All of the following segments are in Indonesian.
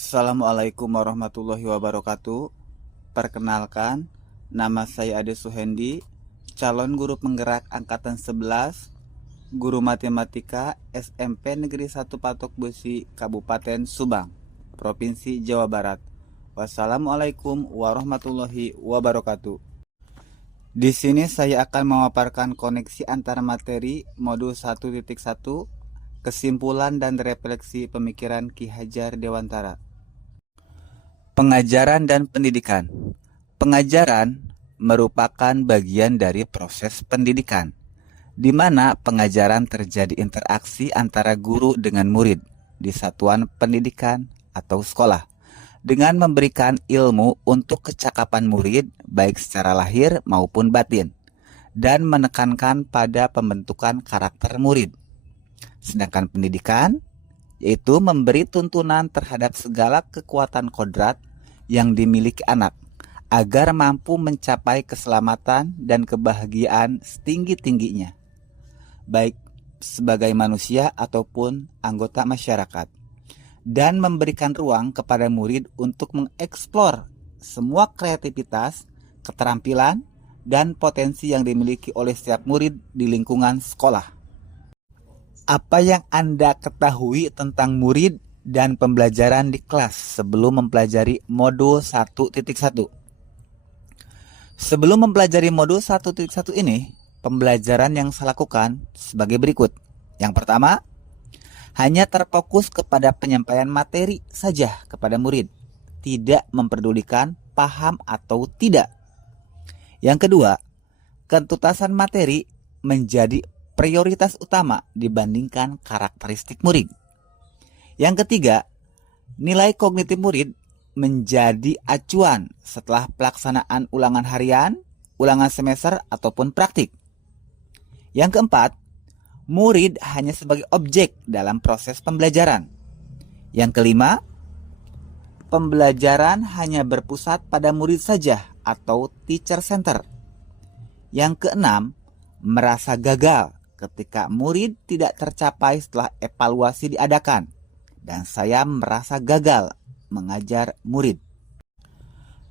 Assalamualaikum warahmatullahi wabarakatuh. Perkenalkan, nama saya Ade Suhendi, calon guru penggerak angkatan 11, guru matematika SMP Negeri 1 Patok Besi, Kabupaten Subang, Provinsi Jawa Barat. Wassalamualaikum warahmatullahi wabarakatuh. Di sini saya akan memaparkan koneksi antara materi modul 1.1, kesimpulan dan refleksi pemikiran Ki Hajar Dewantara. Pengajaran dan pendidikan. Pengajaran merupakan bagian dari proses pendidikan, di mana pengajaran terjadi interaksi antara guru dengan murid di satuan pendidikan atau sekolah, dengan memberikan ilmu untuk kecakapan murid baik secara lahir maupun batin, dan menekankan pada pembentukan karakter murid. Sedangkan pendidikan yaitu memberi tuntunan terhadap segala kekuatan kodrat yang dimiliki anak agar mampu mencapai keselamatan dan kebahagiaan setinggi-tingginya, baik sebagai manusia ataupun anggota masyarakat, dan memberikan ruang kepada murid untuk mengeksplor semua kreativitas, keterampilan, dan potensi yang dimiliki oleh setiap murid di lingkungan sekolah. Apa yang Anda ketahui tentang murid dan pembelajaran di kelas sebelum mempelajari modul 1.1? Sebelum mempelajari modul 1.1 ini, pembelajaran yang saya lakukan sebagai berikut. Yang pertama, hanya terfokus kepada penyampaian materi saja kepada murid, tidak memperdulikan paham atau tidak. Yang kedua, kentuntasan materi menjadi prioritas utama dibandingkan karakteristik murid. Yang ketiga, nilai kognitif murid menjadi acuan setelah pelaksanaan ulangan harian, ulangan semester, ataupun praktik. Yang keempat, murid hanya sebagai objek dalam proses pembelajaran. Yang kelima, pembelajaran hanya berpusat pada murid saja atau teacher center. Yang keenam, merasa gagal ketika murid tidak tercapai setelah evaluasi diadakan, dan saya merasa gagal mengajar murid.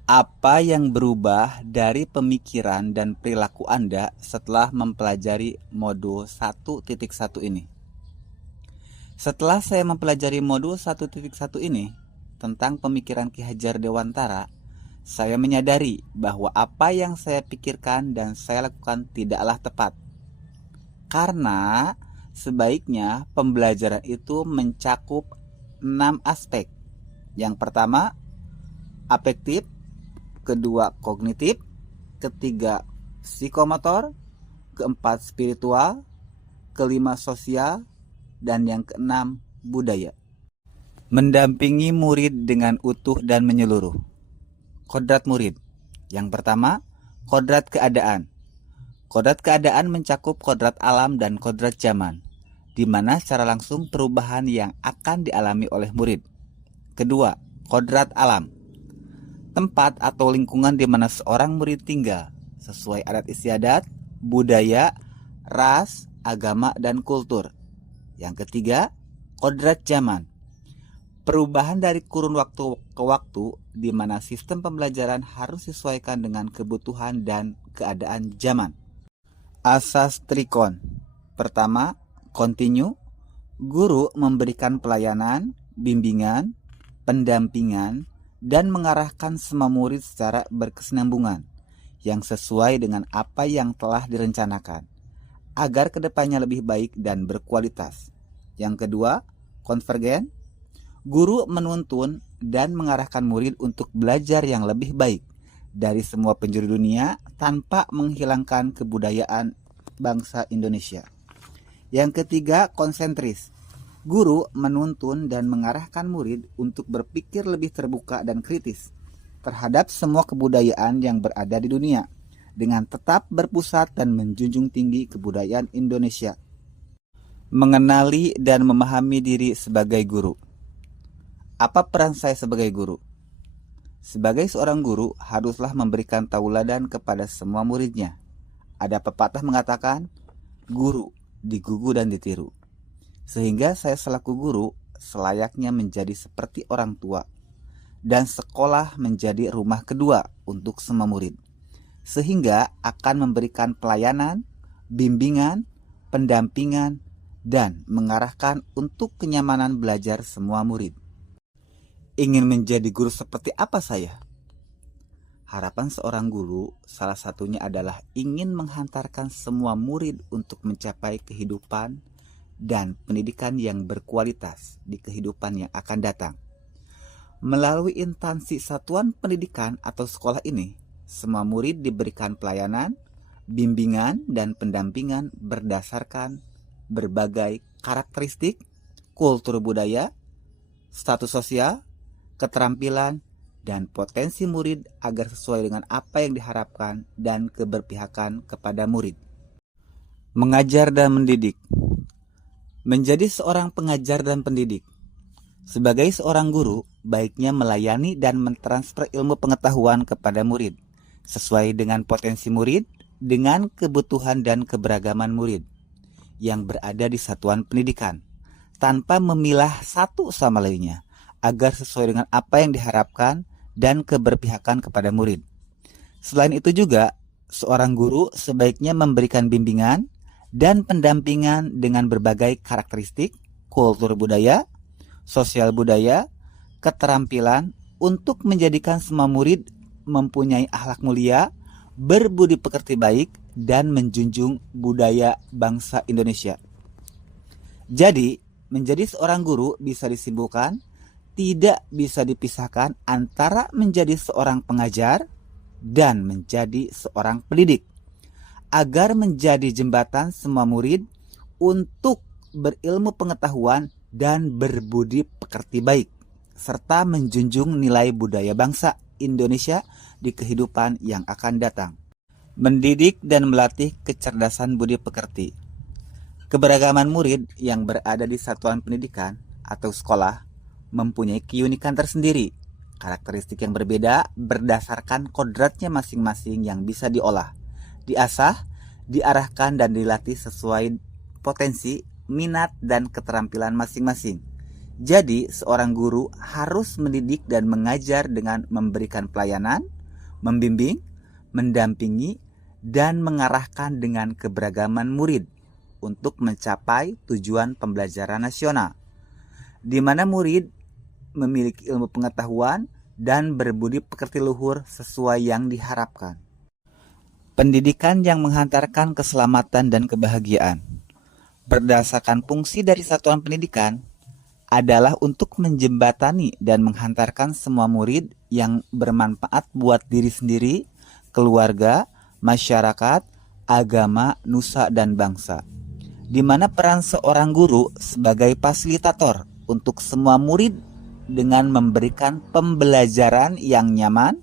Apa yang berubah dari pemikiran dan perilaku Anda setelah mempelajari modul 1.1 ini? Setelah saya mempelajari modul 1.1 ini tentang pemikiran Ki Hajar Dewantara, saya menyadari bahwa apa yang saya pikirkan dan saya lakukan tidaklah tepat. Karena sebaiknya pembelajaran itu mencakup 6 aspek. Yang pertama, afektif, kedua, kognitif, ketiga, psikomotor, keempat, spiritual, kelima, sosial, dan yang keenam, budaya. Mendampingi murid dengan utuh dan menyeluruh. Kodrat murid. Yang pertama, kodrat keadaan. Kodrat keadaan mencakup kodrat alam dan kodrat zaman, di mana secara langsung perubahan yang akan dialami oleh murid. Kedua, kodrat alam. Tempat atau lingkungan di mana seorang murid tinggal, sesuai adat istiadat, budaya, ras, agama, dan kultur. Yang ketiga, kodrat zaman. Perubahan dari kurun waktu ke waktu, di mana sistem pembelajaran harus disesuaikan dengan kebutuhan dan keadaan zaman. Asas Trikon. Pertama, continue. Guru memberikan pelayanan, bimbingan, pendampingan, dan mengarahkan semua murid secara berkesinambungan yang sesuai dengan apa yang telah direncanakan agar kedepannya lebih baik dan berkualitas. Yang kedua, konvergen. Guru menuntun dan mengarahkan murid untuk belajar yang lebih baik dari semua penjuru dunia tanpa menghilangkan kebudayaan bangsa Indonesia. Yang ketiga, konsentris. Guru menuntun dan mengarahkan murid untuk berpikir lebih terbuka dan kritis terhadap semua kebudayaan yang berada di dunia, dengan tetap berpusat dan menjunjung tinggi kebudayaan Indonesia. Mengenali dan memahami diri sebagai guru. Apa peran saya sebagai guru? Sebagai seorang guru, haruslah memberikan tauladan kepada semua muridnya. Ada pepatah mengatakan, guru digugu dan ditiru. Sehingga saya selaku guru selayaknya menjadi seperti orang tua dan sekolah menjadi rumah kedua untuk semua murid, sehingga akan memberikan pelayanan, bimbingan, pendampingan, dan mengarahkan untuk kenyamanan belajar semua murid. Ingin menjadi guru seperti apa saya? Harapan seorang guru salah satunya adalah ingin menghantarkan semua murid untuk mencapai kehidupan dan pendidikan yang berkualitas di kehidupan yang akan datang. Melalui instansi satuan pendidikan atau sekolah ini, semua murid diberikan pelayanan, bimbingan, dan pendampingan berdasarkan berbagai karakteristik, kultur budaya, status sosial, keterampilan, dan potensi murid agar sesuai dengan apa yang diharapkan dan keberpihakan kepada murid. Mengajar dan mendidik. Menjadi seorang pengajar dan pendidik. Sebagai seorang guru, baiknya melayani dan mentransfer ilmu pengetahuan kepada murid, sesuai dengan potensi murid, dengan kebutuhan dan keberagaman murid yang berada di satuan pendidikan, tanpa memilah satu sama lainnya, agar sesuai dengan apa yang diharapkan dan keberpihakan kepada murid. Selain itu juga, seorang guru sebaiknya memberikan bimbingan dan pendampingan dengan berbagai karakteristik, kultur budaya, sosial budaya, keterampilan untuk menjadikan semua murid mempunyai akhlak mulia, berbudi pekerti baik, dan menjunjung budaya bangsa Indonesia. Jadi, menjadi seorang guru bisa disimpulkan tidak bisa dipisahkan antara menjadi seorang pengajar dan menjadi seorang pendidik, agar menjadi jembatan semua murid untuk berilmu pengetahuan dan berbudi pekerti baik, serta menjunjung nilai budaya bangsa Indonesia di kehidupan yang akan datang. Mendidik dan melatih kecerdasan budi pekerti. Keberagaman murid yang berada di satuan pendidikan atau sekolah mempunyai keunikan tersendiri, karakteristik yang berbeda berdasarkan kodratnya masing-masing yang bisa diolah, diasah, diarahkan, dan dilatih sesuai potensi, minat, dan keterampilan masing-masing. Jadi, seorang guru harus mendidik dan mengajar dengan memberikan pelayanan, membimbing, mendampingi, dan mengarahkan dengan keberagaman murid untuk mencapai tujuan pembelajaran nasional, di mana murid memiliki ilmu pengetahuan dan berbudi pekerti luhur sesuai yang diharapkan. Pendidikan yang menghantarkan keselamatan dan kebahagiaan. Berdasarkan fungsi dari satuan pendidikan adalah untuk menjembatani dan menghantarkan semua murid yang bermanfaat buat diri sendiri, keluarga, masyarakat, agama, nusa, dan bangsa. Di mana peran seorang guru sebagai fasilitator untuk semua murid dengan memberikan pembelajaran yang nyaman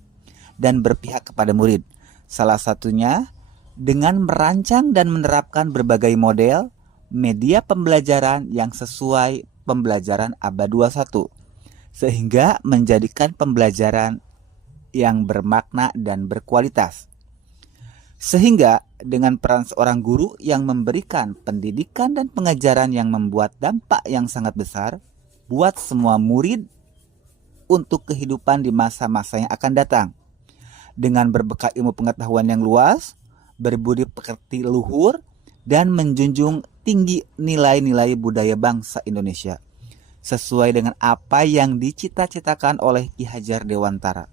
dan berpihak kepada murid. Salah satunya dengan merancang dan menerapkan berbagai model media pembelajaran yang sesuai pembelajaran abad 21, sehingga menjadikan pembelajaran yang bermakna dan berkualitas. Sehingga dengan peran seorang guru yang memberikan pendidikan dan pengajaran yang membuat dampak yang sangat besar buat semua murid untuk kehidupan di masa-masa yang akan datang. Dengan berbekal ilmu pengetahuan yang luas, berbudi pekerti luhur, dan menjunjung tinggi nilai-nilai budaya bangsa Indonesia, sesuai dengan apa yang dicita-citakan oleh Ki Hajar Dewantara.